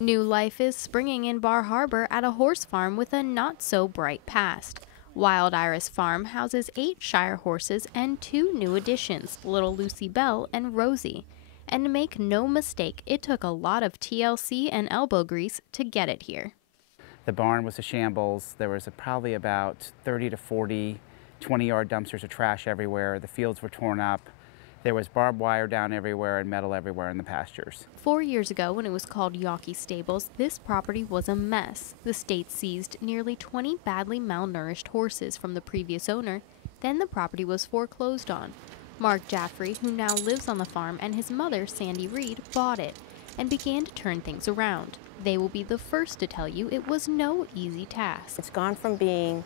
New life is springing in Bar Harbor at a horse farm with a not-so-bright past. Wild Iris Farm houses 8 Shire horses and 2 new additions, Little Lucy Bell and Rosie. And make no mistake, it took a lot of TLC and elbow grease to get it here. The barn was a shambles. There was probably about 30 to 40 20-yard dumpsters of trash everywhere. The fields were torn up. There was barbed wire down everywhere and metal everywhere in the pastures. 4 years ago, when it was called Yawkey Stables, this property was a mess. The state seized nearly 20 badly malnourished horses from the previous owner. Then the property was foreclosed on. Mark Jaffrey, who now lives on the farm, and his mother, Sandy Reed, bought it and began to turn things around. They will be the first to tell you it was no easy task. It's gone from being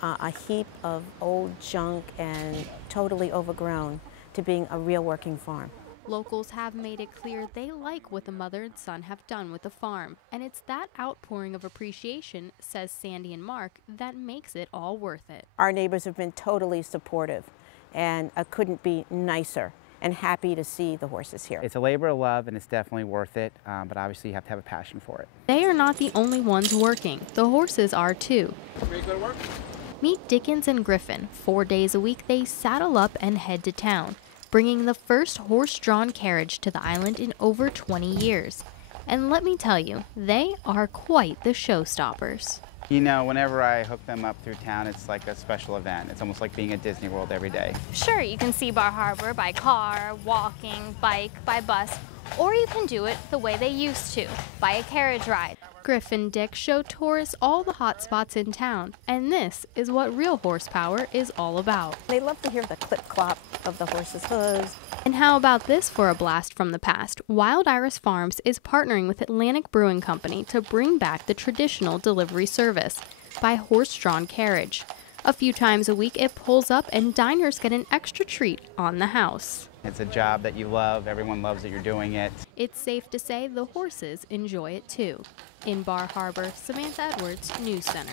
a heap of old junk and totally overgrown to being a real working farm. Locals have made it clear they like what the mother and son have done with the farm, and it's that outpouring of appreciation, says Sandy and Mark, that makes it all worth it. Our neighbors have been totally supportive, and I couldn't be nicer and happy to see the horses here. It's a labor of love and it's definitely worth it, but obviously you have to have a passion for it. They are not the only ones working. The horses are too. Ready to go to work? Meet Dickens and Griffin. 4 days a week they saddle up and head to town, bringing the first horse-drawn carriage to the island in over 20 years. And let me tell you, they are quite the showstoppers. You know, whenever I hook them up through town, it's like a special event. It's almost like being at Disney World every day. Sure, you can see Bar Harbor by car, walking, bike, by bus, or you can do it the way they used to, by a carriage ride. Griffin Dick show tourists all the hot spots in town, and this is what real horsepower is all about. They love to hear the clip-clop of the horses' hooves. And how about this for a blast from the past? Wild Iris Farms is partnering with Atlantic Brewing Company to bring back the traditional delivery service by horse-drawn carriage. A few times a week it pulls up and diners get an extra treat on the house. It's a job that you love. Everyone loves that you're doing it. It's safe to say the horses enjoy it too. In Bar Harbor, Samantha Edwards, News Center.